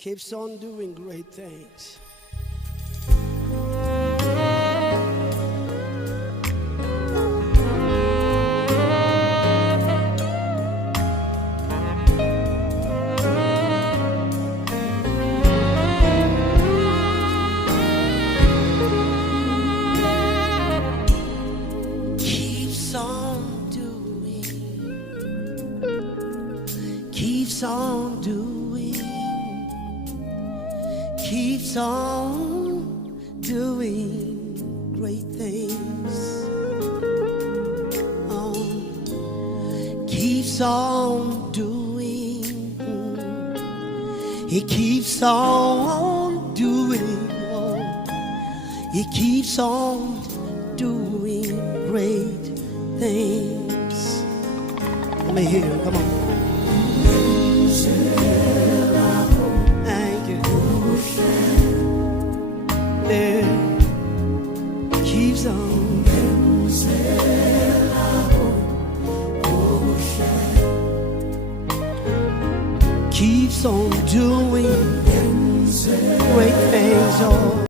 keeps on doing great things. Keeps on doing, keeps on doing, keeps on doing great things. Oh, keeps on doing, he keeps on doing, oh, he keeps on doing great things. Let me hear you, come on. Thank you. Yeah. Keeps on. Keeps on doing great things. Oh.